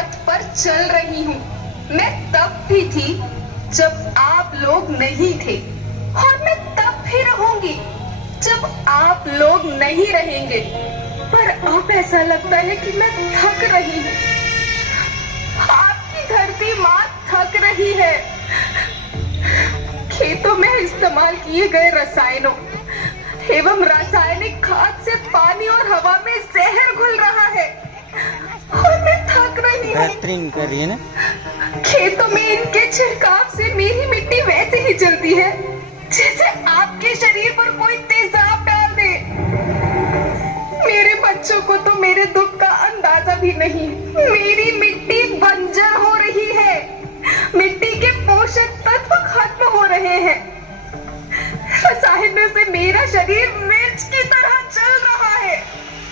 पथ पर चल रही हूँ। मैं तब भी थी जब आप लोग नहीं थे, और मैं तब भी रहूंगी जब आप लोग नहीं रहेंगे। पर अब ऐसा लगता है कि मैं थक रही हूँ। आपकी धरती माँ थक रही है। खेतों में इस्तेमाल किए गए रसायनों एवं रासायनिक खाद से पानी और हवा में जहर घुल रहा है, और मैं थक रही हूँ। बेहतरीन कर रही है ना। खेतों में इनके छिड़काव से मेरी मिट्टी वैसे ही जलती है जैसे आपके शरीर पर कोई तेजाब डाल दे। मेरे बच्चों को तो मेरे दुख का अंदाजा भी नहीं। मेरी मिट्टी बंजर हो रही है। मिट्टी के पोषक तत्व खत्म हो रहे हैं। रसायनों से मेरा शरीर मिर्च की तरह जल रहा है।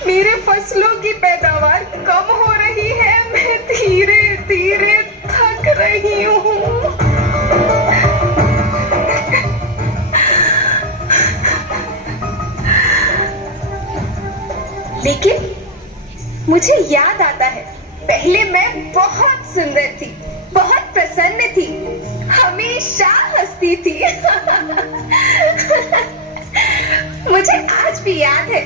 मेरे फसलों की पैदावार कम हो रही है। मैं धीरे धीरे थक रही हूँ। लेकिन मुझे याद आता है, पहले मैं बहुत सुंदर थी, बहुत प्रसन्न थी, हमेशा हंसती थी। मुझे आज भी याद है।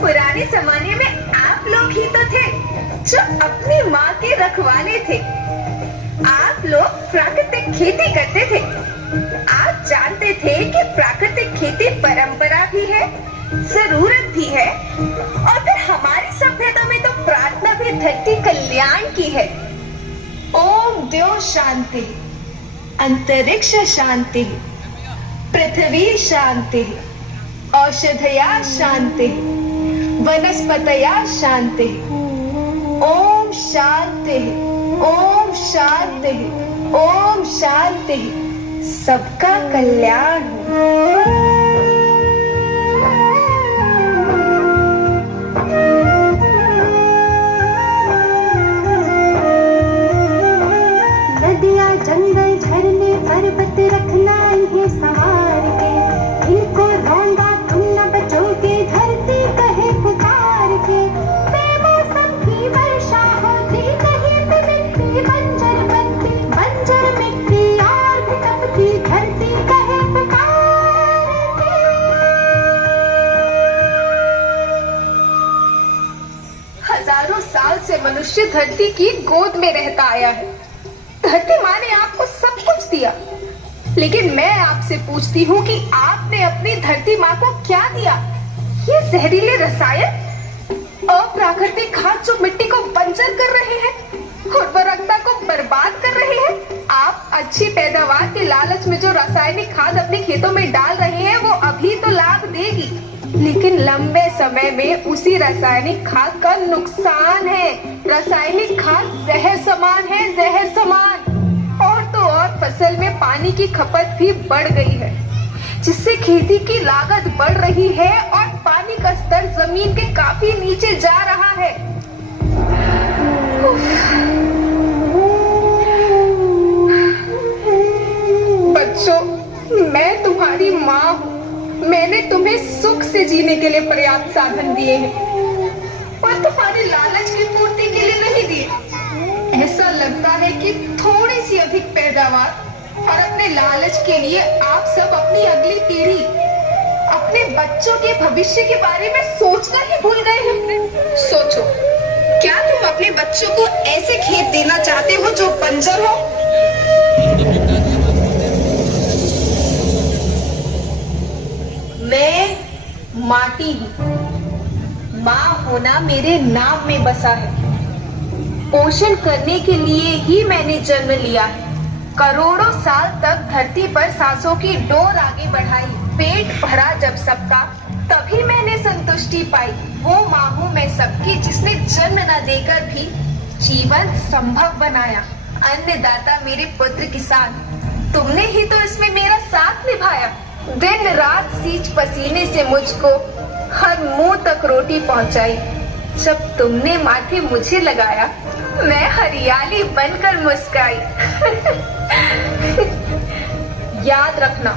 पुराने जमाने में आप लोग ही तो थे जो अपनी माँ के रखवाले थे। आप लोग प्राकृतिक खेती करते थे। आप जानते थे कि प्राकृतिक खेती परंपरा भी है, जरूरत भी है, और फिर हमारी सभ्यता में तो प्रार्थना भी धरती कल्याण की है। ओम द्यो शांति, अंतरिक्ष शांति, पृथ्वी शांति, औषधया शांति, वनस्पतया शांति। ओम शांति, ओम शांति, ओम शांति। सबका कल्याण हो। नदियाँ, जंगल, झरने, पर्वत रखना इन्हें संवार के। इनको रौंदा तुम न बचोगे, धरती कहे पुकार के। बेमौसम की वर्षा होती, कहीं पे मिट्टी बंजर बनती। बंजर मिट्टी और भी तपती, धरती कहे पुकार के। हजारों साल से मनुष्य धरती की गोद में रहता आया है। धरती माँ ने आपको सब कुछ दिया, लेकिन मैं आपसे पूछती हूँ कि आपने अपनी धरती माँ को क्या दिया? ये जहरीले रसायन, अप्राकृतिक खाद जो मिट्टी को बंजर कर रहे हैं, उर्वरकता को बर्बाद कर रहे हैं। आप अच्छी पैदावार के लालच में जो रासायनिक खाद अपने खेतों में डाल रहे हैं, वो अभी तो लाभ देगी, लेकिन लंबे समय में उसी रासायनिक खाद का नुकसान है। रासायनिक खाद जहर समान है, जहर समान। और तो और फसल में पानी की खपत भी बढ़ गई है, जिससे खेती की लागत बढ़ रही है और पानी का स्तर जमीन के काफी नीचे जा रहा है। बच्चों, मैं तुम्हारी माँ हूँ। मैंने तुम्हें सुख से जीने के लिए पर्याप्त साधन दिए हैं, पर तुम्हारी लालच की पूर्ति के लिए नहीं दिए। ऐसा लगता है कि थोड़ी सी अधिक पैदावार और अपने लालच के लिए आप सब अपनी अगली पीढ़ी, अपने बच्चों के भविष्य के बारे में सोचना ही भूल गए हैं। सोचो, क्या तुम अपने बच्चों को ऐसे खेत देना चाहते हो जो बंजर हो? मैं माटी हूँ। माँ होना मेरे नाम में बसा है। पोषण करने के लिए ही मैंने जन्म लिया है। करोड़ों साल तक धरती पर सांसों की डोर आगे बढ़ाई। पेट भरा जब सबका, तभी मैंने संतुष्टि पाई। वो माँ हूँ मैं सबकी, जिसने जन्म न देकर भी जीवन संभव बनाया। अन्नदाता मेरे पुत्र किसान, तुमने ही तो इसमें मेरा साथ निभाया। दिन रात सींच पसीने से मुझको हर मुंह तक रोटी पहुंचाई। जब तुमने माथे मुझे लगाया, मैं हरियाली बनकर मुस्काई। याद रखना,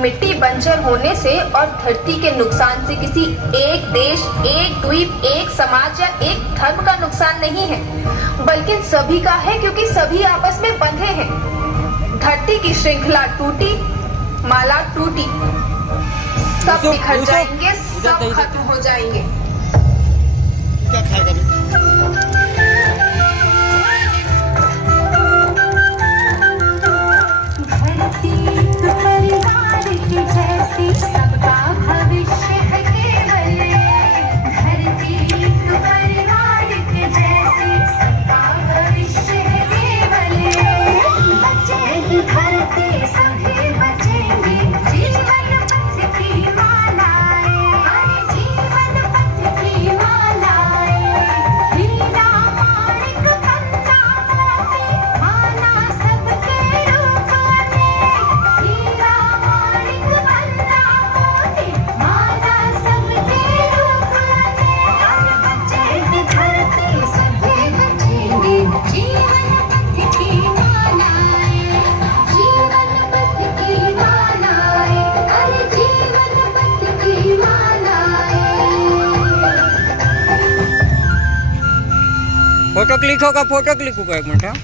मिट्टी बंजर होने से और धरती के नुकसान से किसी एक देश, एक द्वीप, एक समाज या एक धर्म का नुकसान नहीं है, बल्कि सभी का है, क्योंकि सभी आपस में बंधे हैं। धरती की श्रृंखला टूटी, माला टूटी, सब बिखर जाएंगे, सब खत्म हो जाएंगे। क्या खाएगा रे? धरती तो परिवार की जैसी, सबका भविष्य है केवल। धरती तो परिवार की जैसी, सबका भविष्य है केवल। बचेगी धरती, सभी बचेंगे, जीवन पथ की मालाएं, जीवन पथ की मालाएं। हीरा माणिक गंगा मोती, माला सबके रूप में। हीरा माणिक गंगा मोती, माला सबके रूप में। बचेगी धरती, सभी बचेंगे, जीवन पथ की मालाएं, जीवन पथ की मालाएं, अरे जीवन पथ की मालाएं। फोटो क्लिक होगा, फोटो क्लिक होगा, एक मिनट। हाँ।